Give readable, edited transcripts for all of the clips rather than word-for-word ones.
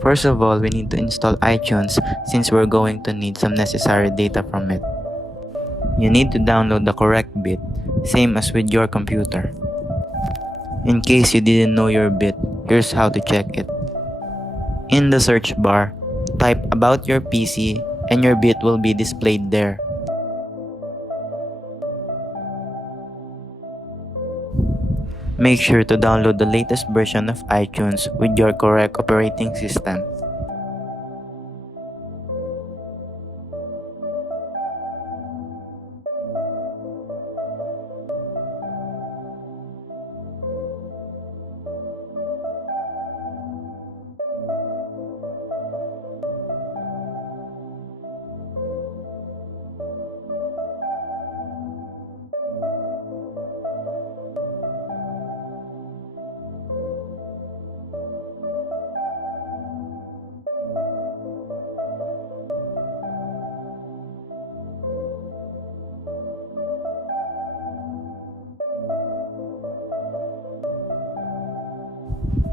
First of all, we need to install iTunes since we're going to need some necessary data from it. You need to download the correct bit, same as with your computer. In case you didn't know your bit, here's how to check it. In the search bar, type about your PC and your bit will be displayed there. Make sure to download the latest version of iTunes with your correct operating system.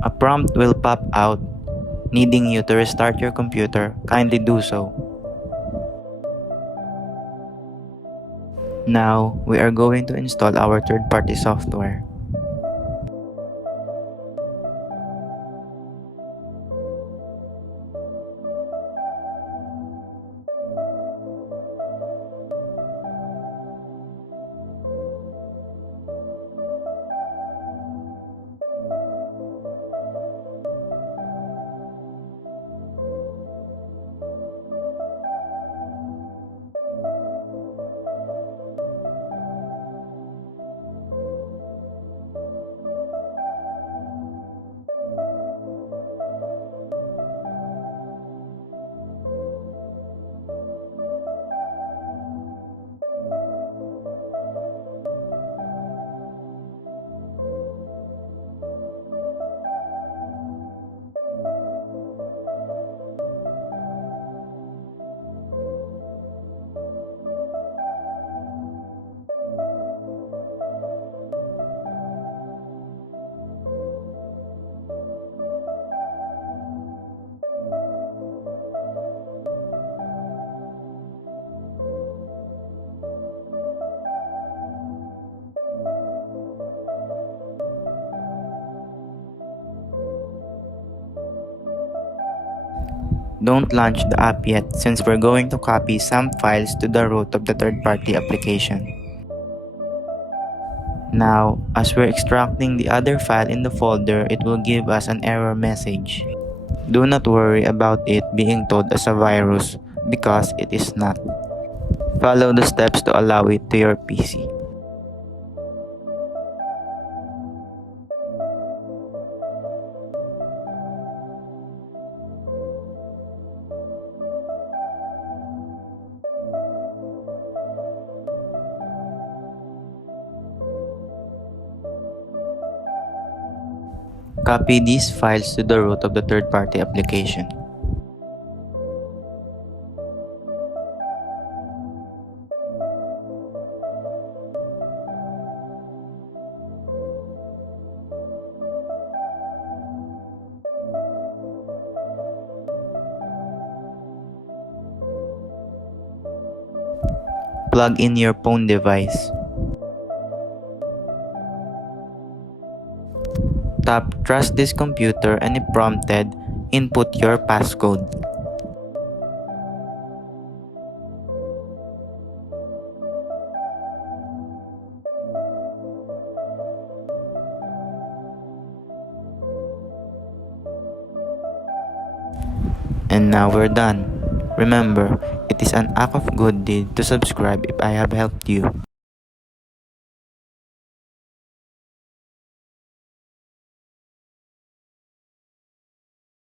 A prompt will pop out needing you to restart your computer. Kindly do so. Now, we are going to install our third-party software. Don't launch the app yet since we're going to copy some files to the root of the third-party application. Now, as we're extracting the other file in the folder, it will give us an error message. Do not worry about it being told as a virus because it is not. Follow the steps to allow it to your PC. Copy these files to the root of the third-party application. Plug in your phone device. Tap Trust this computer and if prompted, input your passcode. And now we're done. Remember, it is an act of good deed to subscribe if I have helped you.